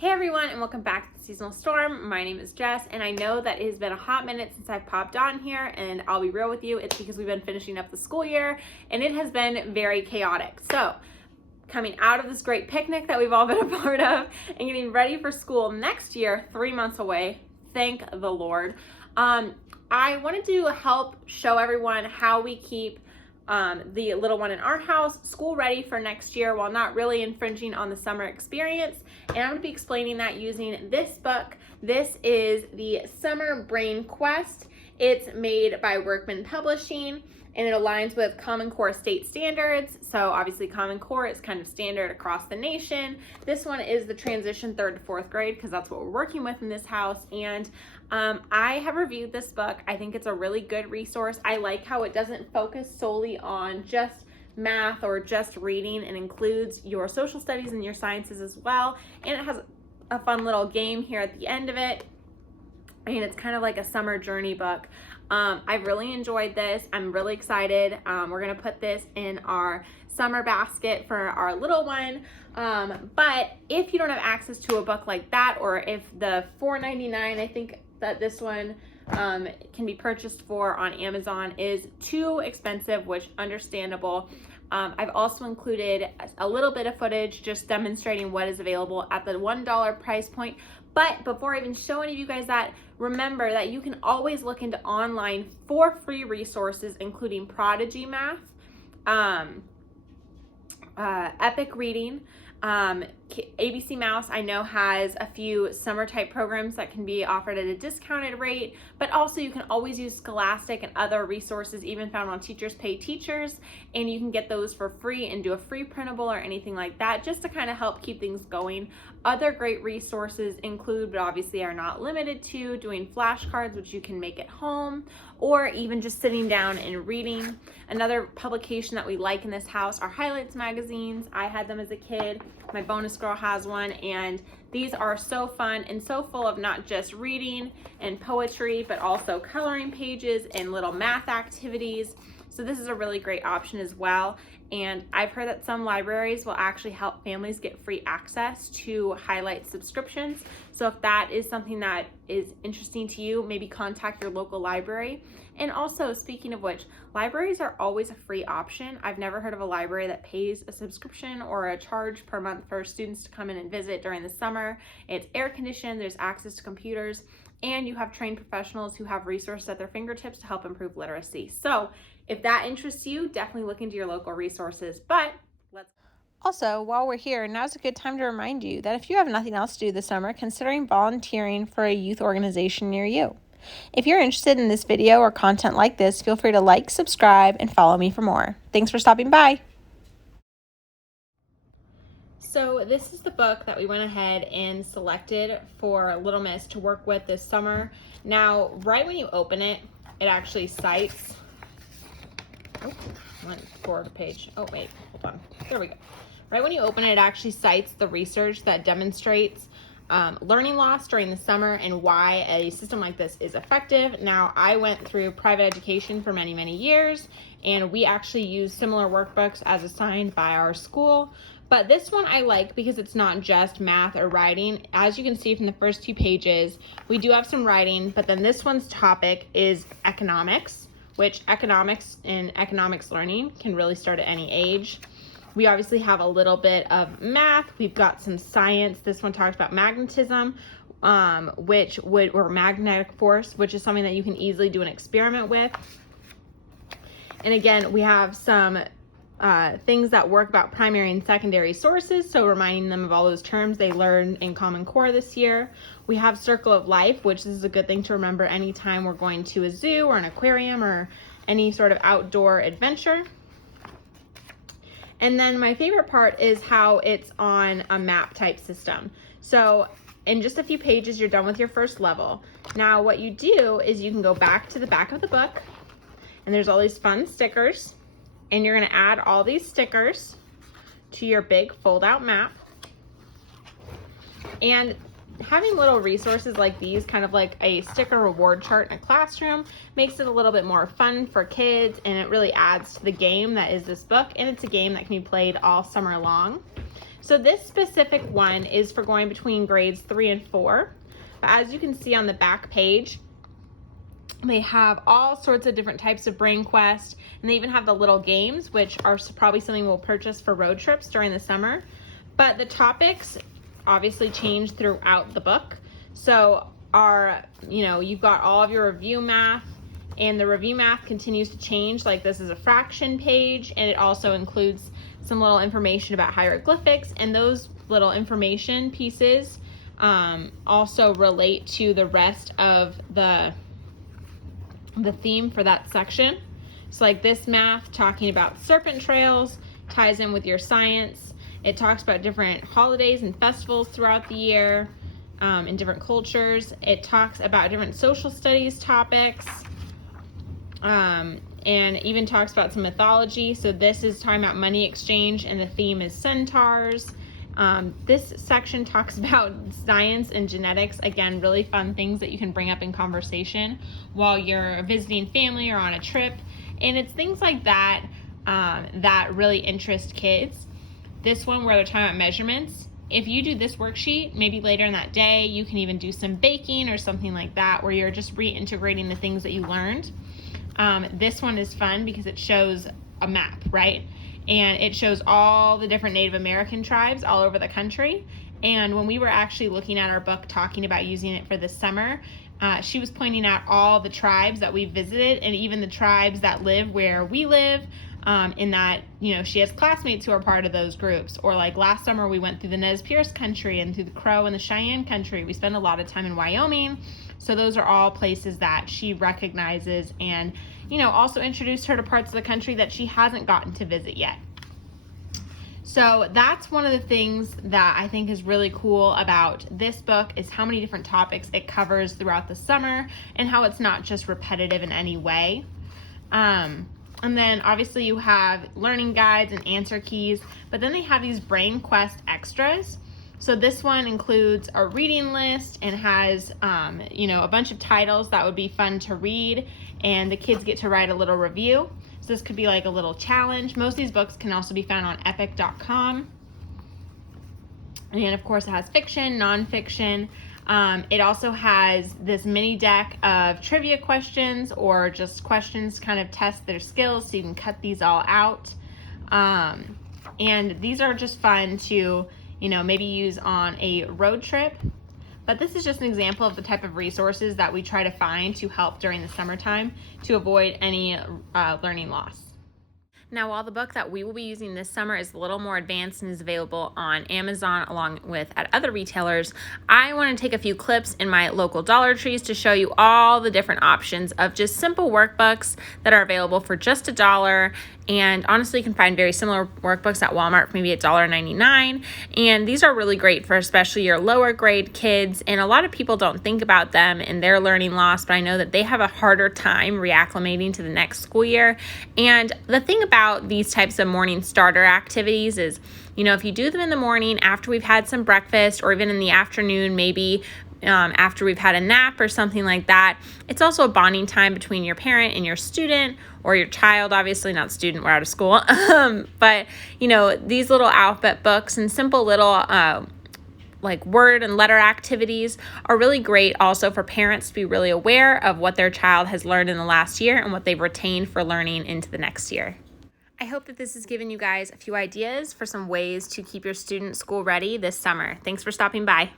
Hey everyone, and welcome back to the Seasonal Storm. My name is Jess, and I know that it has been a hot minute since I've popped on here, and I'll be real with you, it's because we've been finishing up the school year, and it has been very chaotic. So, coming out of this great picnic that we've all been a part of, and getting ready for school next year, 3 months away, thank the Lord, I wanted to help show everyone how we keep the little one in our house school ready for next year while not really infringing on the summer experience. And I'm going to be explaining that using this book. This is the Summer BrainQuest. It's made by Workman Publishing, and it aligns with Common Core state standards. So obviously Common Core is kind of standard across the nation. This one is the transition 3rd to 4th grade because that's what we're working with in this house. And I have reviewed this book. I think it's a really good resource. I like how it doesn't focus solely on just math or just reading. It includes your social studies and your sciences as well. And it has a fun little game here at the end of it. And it's kind of like a summer journey book. I've really enjoyed this. I'm really excited. We're gonna put this in our summer basket for our little one. But if you don't have access to a book like that, or if the $4.99, I think that this one can be purchased for on Amazon, is too expensive, which understandable. I've also included a little bit of footage just demonstrating what is available at the $1 price point. But before I even show any of you guys that, remember that you can always look into online for free resources, including Prodigy Math, Epic Reading, ABC Mouse I know has a few summer type programs that can be offered at a discounted rate, but also you can always use Scholastic and other resources even found on Teachers Pay Teachers, and you can get those for free and do a free printable or anything like that just to kind of help keep things going. Other great resources include, but obviously are not limited to, doing flashcards, which you can make at home, or even just sitting down and reading. Another publication that we like in this house are highlights magazines. I had them as a kid. My bonus girl has one, and these are so fun and so full of not just reading and poetry, but also coloring pages and little math activities. So this is a really great option as well. And I've heard that some libraries will actually help families get free access to highlight subscriptions. So if that is something that is interesting to you, maybe contact your local library. And also, speaking of which, libraries are always a free option. I've never heard of a library that pays a subscription or a charge per month for students to come in and visit during the summer. It's air conditioned, there's access to computers, and you have trained professionals who have resources at their fingertips to help improve literacy. So if that interests you, definitely look into your local resources. But Also, while we're here, now's a good time to remind you that if you have nothing else to do this summer, considering volunteering for a youth organization near you. If you're interested in this video or content like this, feel free to like, subscribe, and follow me for more. Thanks for stopping by. So this is the book that we went ahead and selected for Little Miss to work with this summer. Now, right when you open it, it actually cites, went forward a page. Oh wait, hold on. There we go. Right when you open it, it actually cites the research that demonstrates learning loss during the summer and why a system like this is effective. Now, I went through private education for many, many years, and we actually use similar workbooks as assigned by our school. But this one I like because it's not just math or writing. As you can see from the first 2 pages, we do have some writing, but then this one's topic is economics, which economics and economics learning can really start at any age. We obviously have a little bit of math. We've got some science. This one talks about magnetism, or magnetic force, which is something that you can easily do an experiment with. And again, we have some things that work about primary and secondary sources, so reminding them of all those terms they learned in Common Core this year. We have Circle of Life, which is a good thing to remember anytime we're going to a zoo or an aquarium or any sort of outdoor adventure. And then my favorite part is how it's on a map type system. So in just a few pages, you're done with your first level. Now what you do is you can go back to the back of the book, and there's all these fun stickers, and you're gonna add all these stickers to your big fold out map. And having little resources like these, kind of like a sticker reward chart in a classroom, makes it a little bit more fun for kids, and it really adds to the game that is this book, and it's a game that can be played all summer long. So this specific one is for going between grades 3 and 4. But as you can see on the back page, they have all sorts of different types of BrainQuest, and they even have the little games, which are probably something we'll purchase for road trips during the summer. But the topics obviously change throughout the book. So you've got all of your review math, and the review math continues to change. Like this is a fraction page, and it also includes some little information about hieroglyphics, and those little information pieces also relate to the rest of the theme for that section. So like this math talking about serpent trails ties in with your science. It talks about different holidays and festivals throughout the year in different cultures. It talks about different social studies topics and even talks about some mythology. So this is talking about money exchange, and the theme is centaurs. This section talks about science and genetics. Again, really fun things that you can bring up in conversation while you're visiting family or on a trip. And it's things like that that really interest kids. This one where they're talking about measurements. If you do this worksheet, maybe later in that day, you can even do some baking or something like that where you're just reintegrating the things that you learned. This one is fun because it shows a map, right? And it shows all the different Native American tribes all over the country. And when we were actually looking at our book, talking about using it for this summer, she was pointing out all the tribes that we visited, and even the tribes that live where we live, in that, she has classmates who are part of those groups. Or like last summer, we went through the Nez Perce country and through the Crow and the Cheyenne country. We spent a lot of time in Wyoming. So those are all places that she recognizes, and also introduced her to parts of the country that she hasn't gotten to visit yet. So that's one of the things that I think is really cool about this book, is how many different topics it covers throughout the summer and how it's not just repetitive in any way. And then obviously you have learning guides and answer keys, but then they have these BrainQuest extras. So this one includes a reading list and has, a bunch of titles that would be fun to read, and the kids get to write a little review. So this could be like a little challenge. Most of these books can also be found on epic.com. And of course it has fiction, nonfiction. It also has this mini deck of trivia questions or just questions to kind of test their skills, so you can cut these all out. And these are just fun to maybe use on a road trip. But this is just an example of the type of resources that we try to find to help during the summertime to avoid any learning loss. Now, while the book that we will be using this summer is a little more advanced and is available on Amazon along with at other retailers, I want to take a few clips in my local Dollar Trees to show you all the different options of just simple workbooks that are available for just $1. And honestly, you can find very similar workbooks at Walmart for maybe $1.99. And these are really great for especially your lower grade kids. And a lot of people don't think about them and their learning loss, but I know that they have a harder time reacclimating to the next school year. And the thing about these types of morning starter activities is, if you do them in the morning after we've had some breakfast, or even in the afternoon, maybe after we've had a nap or something like that, it's also a bonding time between your parent and your student, or your child, obviously not student, we're out of school. But these little alphabet books and simple little like word and letter activities are really great also for parents to be really aware of what their child has learned in the last year and what they've retained for learning into the next year. I hope that this has given you guys a few ideas for some ways to keep your student school ready this summer. Thanks for stopping by.